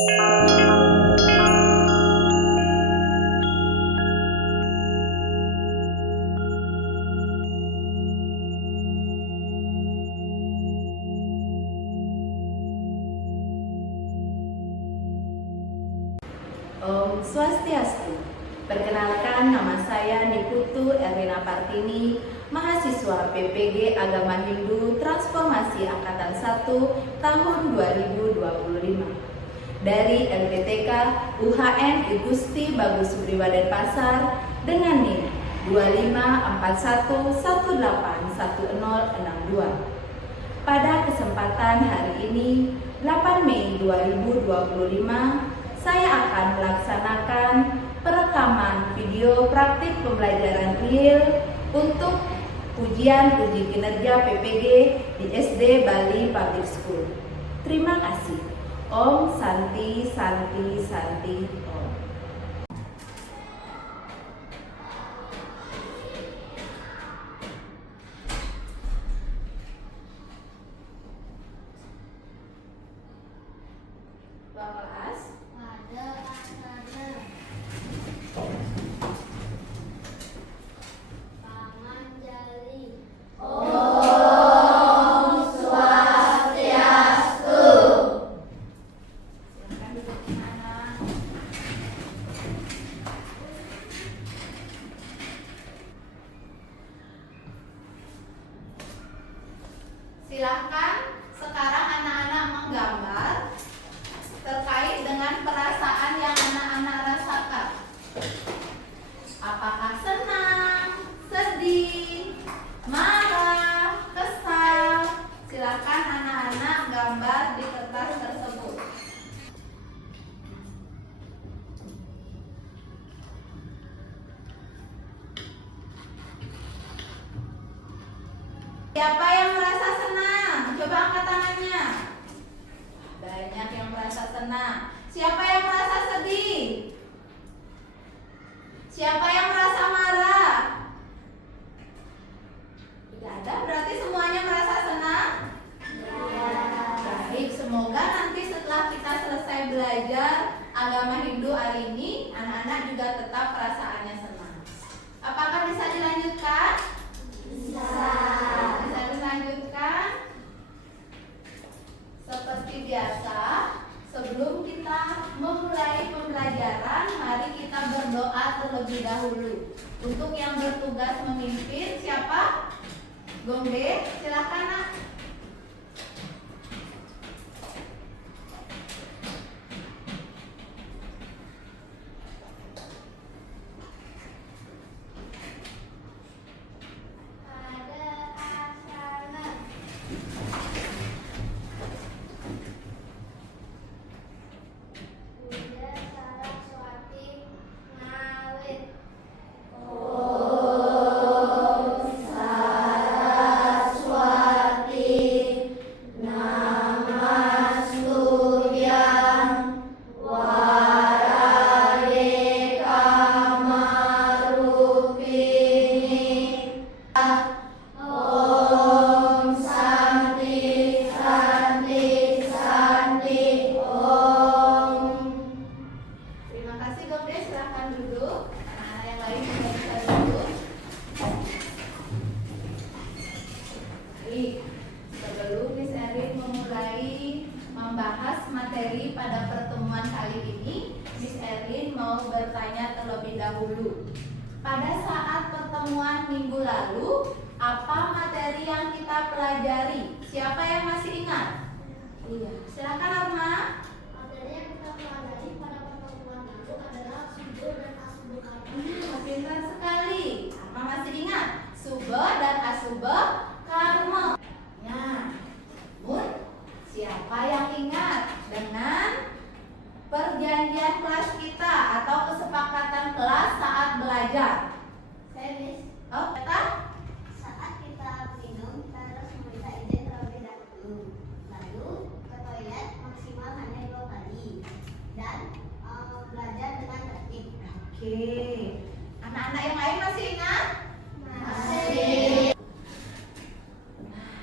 Om Swastiastu. Perkenalkan, nama saya Niputu Erwina Partini, mahasiswa PPG Agama Hindu Transformasi Angkatan 1 tahun 2025 dari LPTK UHN Igusti Bagus Subriwa Denpasar dengan NIM 2541181062. Pada kesempatan hari ini, 8 Mei 2025, saya akan melaksanakan perekaman video praktik pembelajaran real untuk ujian uji kinerja PPG di SD Bali Public School. Terima kasih. Om Santi Santi Santi Om. Kelas pada asana Pamanjali. Om Swastiastu. silakan duduk di sana. Silakan sekarang anak-anak menggambar terkait dengan perasaan yang anak-anak rasakan. Apakah senang, sedih, marah, kesal? Silakan anak-anak gambar di kertas tersebut. Siapa yang merasa senang? Coba angkat tangannya. Banyak yang merasa senang. Siapa yang merasa sedih? Siapa yang merasa marah? Tidak ada, berarti semuanya merasa senang? Baik, semoga nanti setelah kita selesai belajar agama Hindu hari ini, anak-anak juga tetap perasaannya senang. Apakah bisa dilanjutkan? Bisa dilanjutkan? Seperti biasa, sebelum kita memulai pembelajaran, mari kita berdoa terlebih dahulu. Untuk yang bertugas memimpin, siapa? Gombe, silakan nak. Pada asana Bunda Saraswati Ngawit. Om Saraswati Namastutyam Warade Kamarupini. Om Santi Santi Santi Om. Terima kasih Gombe, silakan duduk. Anak-anak yang lain juga bisa duduk. Baik, sebelum Miss Erin memulai membahas materi pada pertemuan kali ini, Miss Erin mau bertanya terlebih dahulu. Pada saat pertemuan minggu lalu, apa materi yang kita pelajari? Siapa yang masih ingat? Iya, silakan Arma. Materi yang kita pelajari pada pertemuan lalu adalah subur dan asubur karma. Pintar sekali. Arma masih ingat Subha dan Asubha Karma. Nah, Mun, siapa yang ingat dengan perjanjian kelas kita atau kesepakatan kelas saat belajar? Saya Miss, Oh, kata? saat kita minum kita harus meminta izin terlebih dahulu. Lalu ke toilet maksimal hanya 2 kali dan belajar dengan tertib. Oke. Anak-anak yang lain masih ingat? Masih. Nah,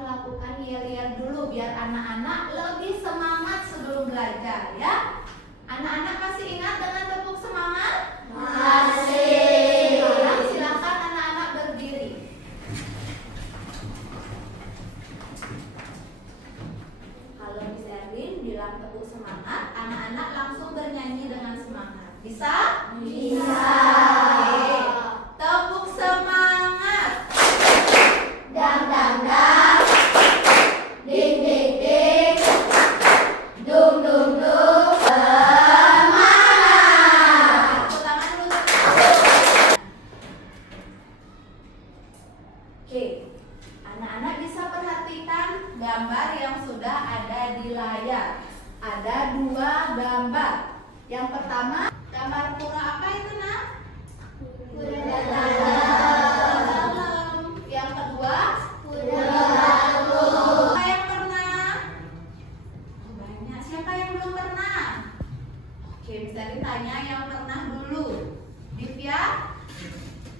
lakukan yel-yel dulu biar anak-anak lebih semangat sebelum belajar ya. Anak-anak masih ingat dengan tepuk semangat? Masih. Sekarang silakan anak-anak berdiri. Kalau Miss Erlin bilang tepuk semangat, anak-anak langsung bernyanyi dengan semangat. Bisa? Bisa. Oke. Tepuk semangat. Dang dang dang. Ding ding ding. Dung dung dung. Semangat. Tepuk tangan dulu. Oke. Anak-anak bisa perhatikan gambar yang sudah ada di layar. Ada 2 gambar. Yang pertama, gambar pura apa itu, Nak? Kuda Dalam. Yang kedua, Kuda batu. siapa yang pernah? Oh, banyak. Siapa yang belum pernah? Oke, bisa ditanya yang pernah dulu. Divya?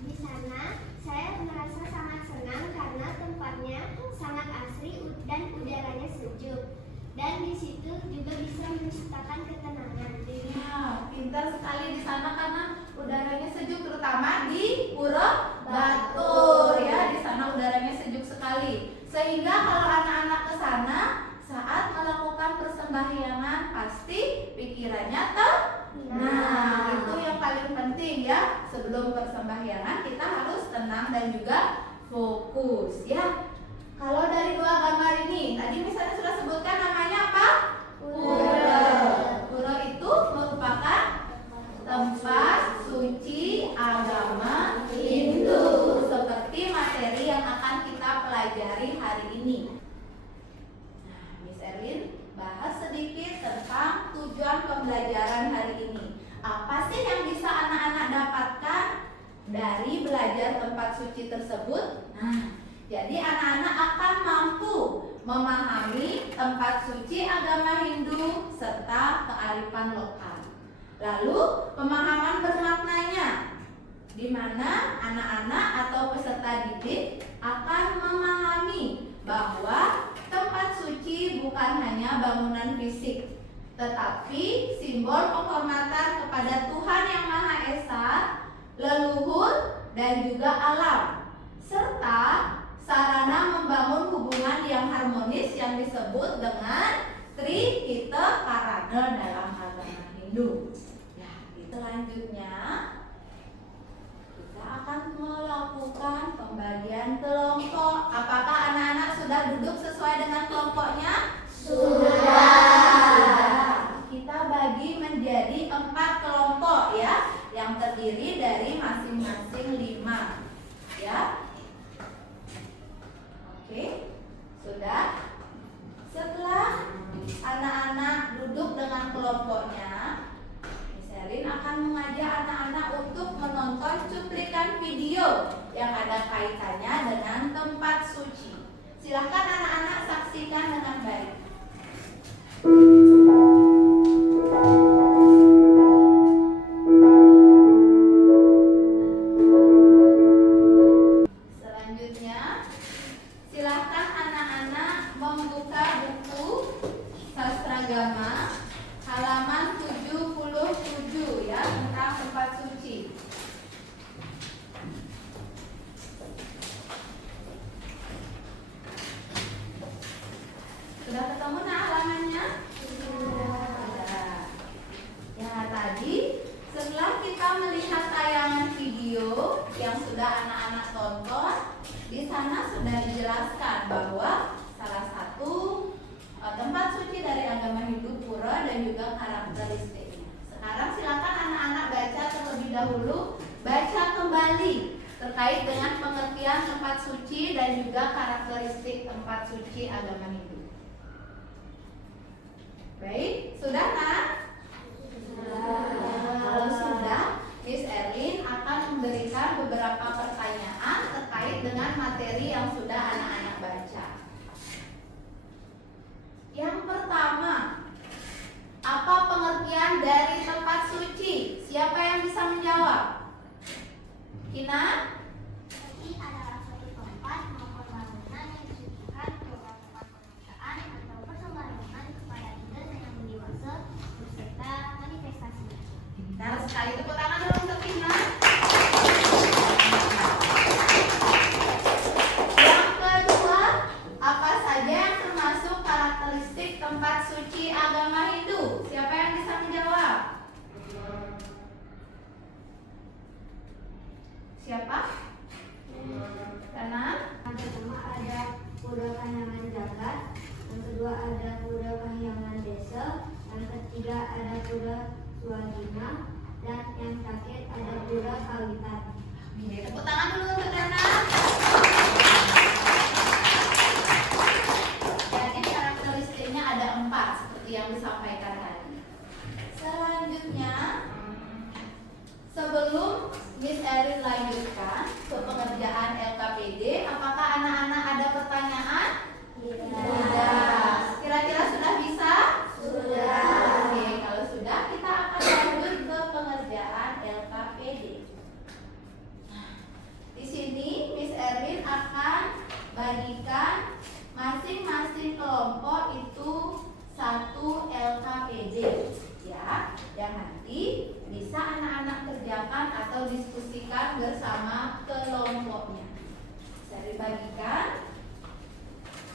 Di sana saya merasa sangat senang karena tempatnya sangat asri dan udaranya sejuk. Dan di situ juga bisa menciptakan ketenangan. Ya, pintar sekali di sana karena udaranya sejuk, terutama di Pura Batur ya. Di sana udaranya sejuk sekali. Sehingga kalau anak-anak ke sana saat melakukan persembahyangan pasti pikirannya tenang. Nah, itu yang paling penting ya. Sebelum persembahyangan kita harus tenang dan juga fokus ya. Kalau dari 2 gambar ini, tadi misalnya sudah sebutkan namanya apa? Pura. Pura itu merupakan tempat suci agama Hindu, seperti materi yang akan kita pelajari hari ini. Nah, Miss Erlin bahas sedikit tentang tujuan pembelajaran hari ini. Apa sih yang bisa anak-anak dapatkan dari belajar tempat suci tersebut? Nah, jadi anak-anak akan mampu memahami tempat suci agama Hindu serta kearifan lokal. Lalu pemahaman bermaknanya, di mana anak-anak atau peserta didik akan memahami bahwa tempat suci bukan hanya bangunan fisik, tetapi simbol penghormatan kepada Tuhan Yang Maha Esa, leluhur dan juga alam, serta sarana membangun hubungan yang harmonis yang disebut dengan Trikita Karana dalam agama Hindu. Ya, selanjutnya kita akan melakukan pembagian kelompok. Apakah anak-anak sudah duduk sesuai dengan kelompoknya? Sudah. Kita bagi menjadi 4 kelompok ya, yang terdiri dari masing-masing 5 ya. Oke, sudah. Setelah anak-anak duduk dengan kelompoknya, Miss Erlin akan mengajak anak-anak untuk menonton cuplikan video yang ada kaitannya dengan tempat suci. Silahkan anak-anak saksikan dengan baik. Selanjutnya, silahkan anak-anak membuka buku sastragama halaman 77 ya, tentang tempat suci. Sudah ketemu nah halamannya? Sudah. Ya, tadi setelah kita melihat tayangan video yang sudah anak-anak tonton, di sana sudah dijelaskan bahwa salah satu tempat suci dari agama Hindu pura dan juga karakteristiknya. Sekarang silakan anak-anak baca terlebih dahulu, baca kembali terkait dengan pengertian tempat suci dan juga karakteristik tempat suci agama Hindu. Baik, sudah kan? Kalau sudah, Miss Erlin akan memberikan beberapa pertanyaan terkait dengan materi yang sudah anak-anak baca. Yang pertama, apa pengertian dari tempat suci? Siapa yang bisa menjawab? Kina? Suci adalah suatu tempat maupun bangunan yang disucikan Pura Suadina, dan yang terakhir ada Pura Kawitan. Tepuk tangan dulu untuk Dana. Jadi karakteristiknya ada 4 seperti yang disampaikan tadi. Selanjutnya, sebelum Miss Erin lanjutkan ke pengerjaan LKPD, apakah anak-anak ada pertanyaan? Tidak. Kira-kira sudah bisa? Sudah. Oke, kalau sudah kita akan lanjut ke pengerjaan LKPD. Di sini Miss Erin akan bagikan masing-masing kelompok itu 1 LKPD, ya, yang nanti bisa anak-anak kerjakan atau diskusikan bersama kelompoknya. Bisa dibagikan.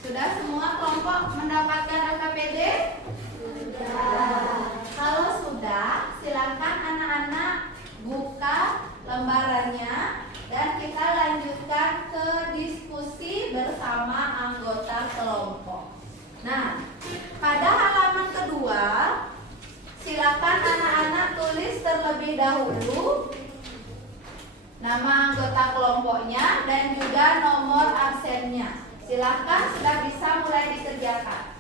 Sudah semua kelompok mendapatkan LKPD? Sudah. Kalau sudah, silakan anak-anak buka lembarannya dan kita lanjutkan ke diskusi bersama anggota kelompok. Nah, pada halaman kedua, silakan anak-anak tulis terlebih dahulu nama anggota kelompoknya dan juga nomor absennya. Silakan, sudah bisa mulai dikerjakan.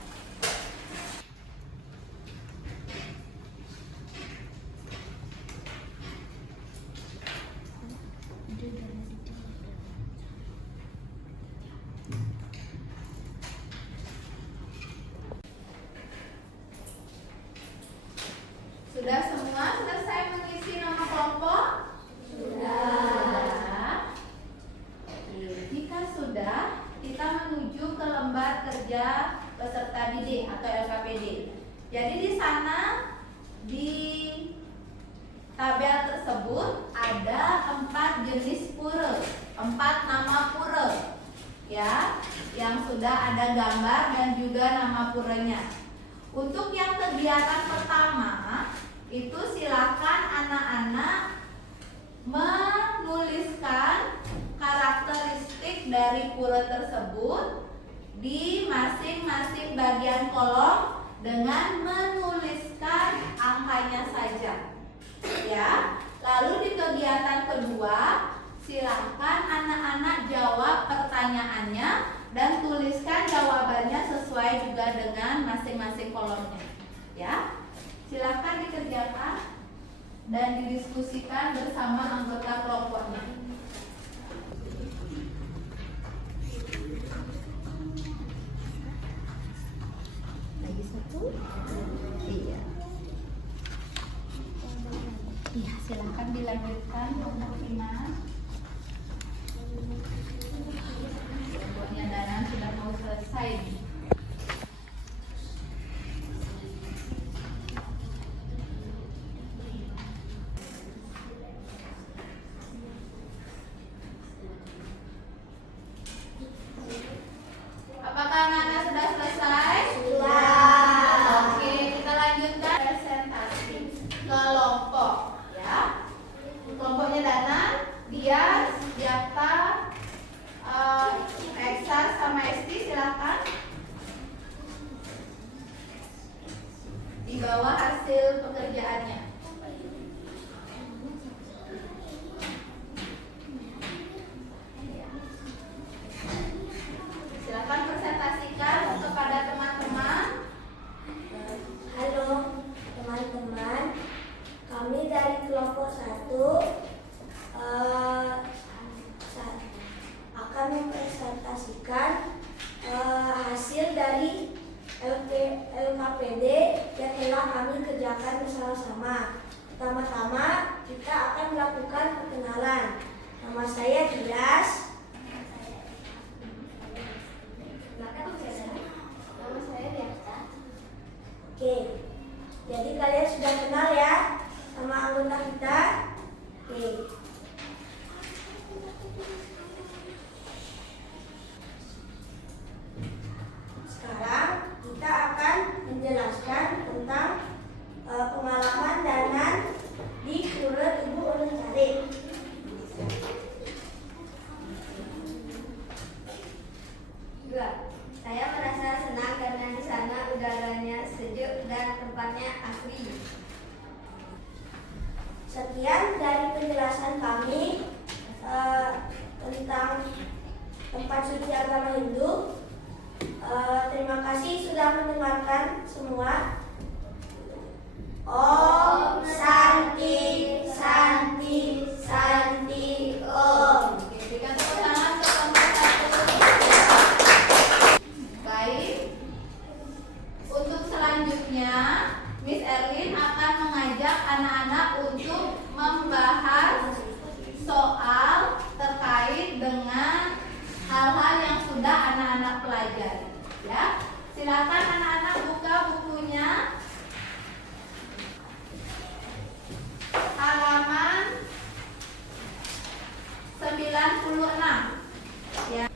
Sudah semua selesai mengisi nama kelompok? Sudah. Oke, jika sudah, kita menuju ke lembar kerja peserta didik atau LKPD. Jadi di sana di tabel tersebut ada 4 jenis pura, 4 nama pura, ya, yang sudah ada gambar dan juga nama puranya. Untuk yang kegiatan pertama itu silakan anak-anak menuliskan karakteristik dari pura tersebut di masing-masing bagian kolom dengan menuliskan angkanya saja, ya. Lalu di kegiatan kedua silakan anak-anak jawab pertanyaannya dan tuliskan jawabannya sesuai juga dengan masing-masing kolomnya, ya. Silakan dikerjakan dan didiskusikan bersama anggota kelompoknya. Lagi satu? Iya. Iya, silakan dilanjutkan nomor 5. Kelompoknya Dana sudah mau selesai. Apakah anak-anak sudah selesai? Sudah. Oke, kita lanjutkan presentasi kelompok, ya. Kelompoknya Dana, dia, Jata, Eksa sama Esti, silakan. Di bawah hasil pekerjaannya. Silakan presentasikan kepada teman-teman. Halo teman-teman, kami dari kelompok 1 akan mempresentasikan hasil dari LKPD yang telah kami kerjakan bersama-sama. Pertama-tama kita akan melakukan perkenalan. Nama saya Dias. Nama saya Diasta. Oke, jadi kalian sudah kenal ya sama anggota kita. Oke. Sekarang kita akan menjelaskan tentang pengalaman Danan di Pura Ibu Ulun Sari. Saya merasa senang karena di sana udaranya sejuk dan tempatnya asri. Sekian dari penjelasan kami tentang tempat suci agama Hindu. Terima kasih sudah mendengarkan semua. Om Santi Santi Santi Om. Oke, berikan tepuk tangan ke kelompok 1. Baik. Untuk selanjutnya, Miss Erlin akan mengajak anak-anak untuk membahas soal terkait dengan hal-hal yang sudah anak-anak pelajari. Ya, silakan anak-anak buka bukunya. Halaman 96. Ya.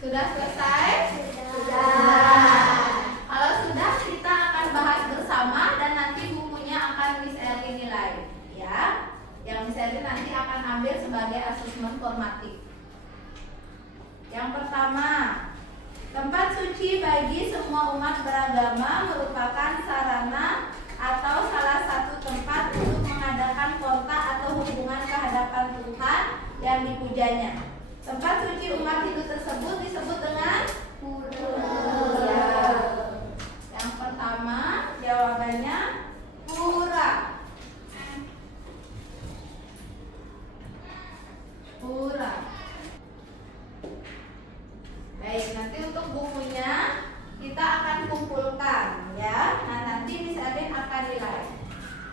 Sudah selesai? Kalau sudah, kita akan bahas bersama dan nanti bukunya akan Miss Erlin nilai, ya. Yang Miss Erlin nanti akan ambil sebagai asesmen formatif. Yang pertama, tempat suci bagi semua umat beragama merupakan sarana atau salah satu tempat untuk mengadakan kontak atau hubungan kehadapan Tuhan yang dipujanya. Tempat suci umat Hindu tersebut disebut dengan pura. Yang pertama, jawabannya pura. Pura. Baik, nanti untuk bukunya kita akan kumpulkan, ya. Nah, nanti Miss Erlin akan nilai.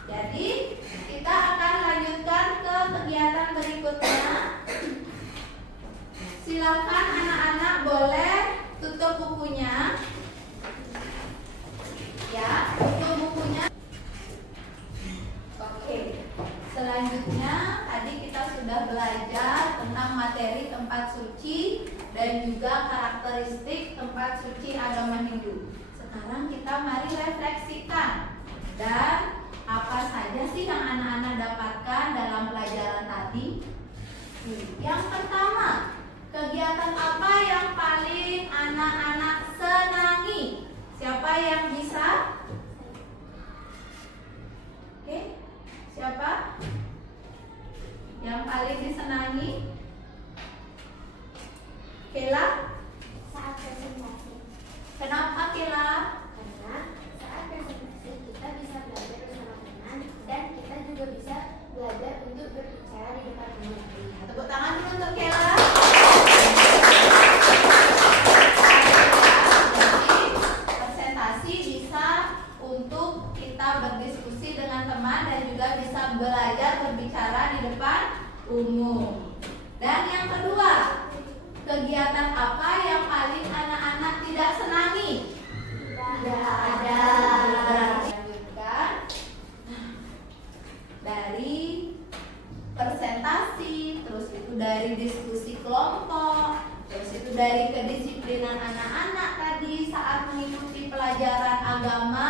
Jadi, kita akan lanjutkan ke kegiatan berikutnya. Silakan anak-anak boleh tutup bukunya. Ya, tutup bukunya. Oke. Selanjutnya tadi kita sudah belajar tentang materi tempat suci dan juga karakteristik tempat suci agama Hindu. Sekarang kita mari refleksikan dan apa saja sih yang anak-anak dapatkan dalam pelajaran tadi. Yang pertama, kegiatan apa yang paling anak-anak senangi? Siapa yang bisa? Oke, siapa yang paling disenangi? Kela? Saat presentasi. Kenapa Kela? Karena saat presentasi kita bisa belajar bersama teman dan kita juga bisa belajar untuk berbicara di depan umum. Tepuk tangan dulu untuk Kela. Presentasi bisa untuk kita berdiskusi dengan teman dan juga bisa belajar berbicara di depan umum. Dan yang kedua, kegiatan apa yang paling anak-anak tidak senangi? Tidak ada. Lanjutkan. Dari presentasi, terus itu dari diskusi kelompok, terus itu dari kedisiplinan anak-anak tadi saat mengikuti pelajaran agama,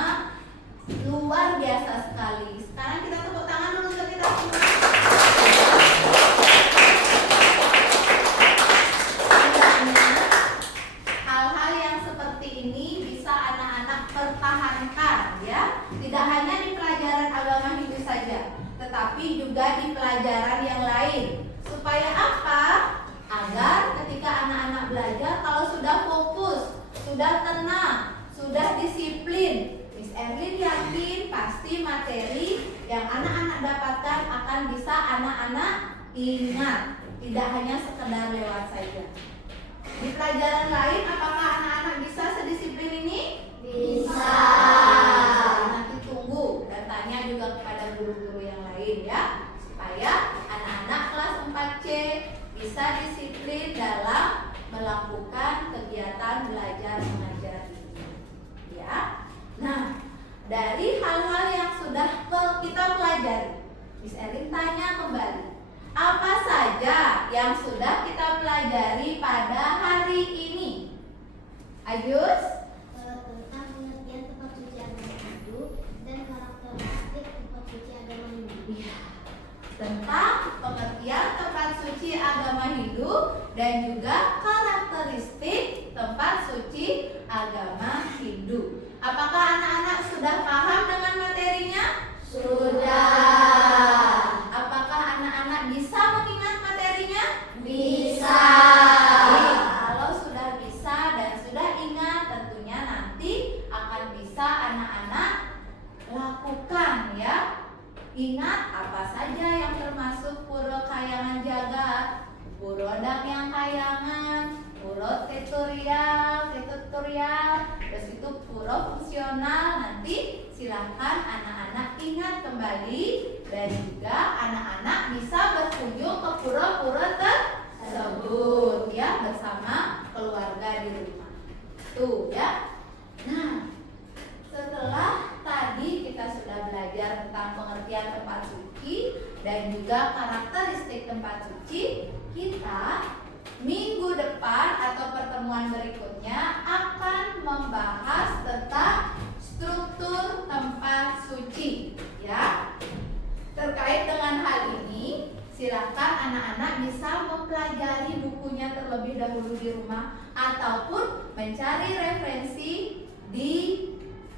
luar biasa sekali. Sekarang kita tepuk tangan dulu untuk kita semua. Hal-hal yang seperti ini bisa anak-anak pertahankan, ya. Tidak hanya di pelajaran agama Hindu saja, tetapi juga di pelajaran yang lain. Supaya apa? Agar ketika anak-anak belajar, kalau sudah fokus, sudah tenang, sudah disiplin, Miss Erlin yakin pasti materi yang anak-anak dapatkan akan bisa anak-anak ingat, tidak hanya sekedar lewat saja. Di pelajaran lain, apakah anak-anak bisa sedisiplin ini? Bisa. Nanti tunggu dan tanya juga kepada guru-guru yang lain, ya, supaya anak-anak kelas 4C bisa disiplin dalam melakukan kegiatan belajar mengajar ini, ya. Nah, dari hal-hal yang sudah kita pelajari, Miss Erlin tanya kembali, apa saja yang sudah kita pelajari pada hari ini? Ayus? Tentang pengertian tempat suci agama Hindu dan karakteristik tempat suci agama Hindu. Iya. Tentang pengertian tempat suci agama Hindu dan juga karakteristik tempat suci agama Hindu. Apakah anak-anak Purodang yang kayangan, puro tutorial, terus itu puro fungsional. Nanti silahkan anak-anak ingat kembali dan juga anak-anak bisa berkunjung ke pura-pura tersebut ya bersama keluarga di rumah. Tuh ya. Nah, setelah tadi kita sudah belajar tentang pengertian tempat suci dan juga karakteristik tempat suci, kita minggu depan atau pertemuan berikutnya akan membahas tentang struktur tempat suci ya. Terkait dengan hal ini, silakan anak-anak bisa mempelajari bukunya terlebih dahulu di rumah ataupun mencari referensi di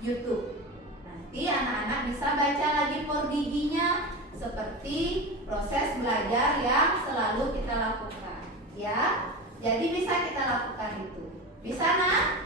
YouTube. Nanti anak-anak bisa baca lagi pordiginya seperti proses belajar yang selalu kita lakukan ya. Jadi bisa kita lakukan itu. Bisa nak?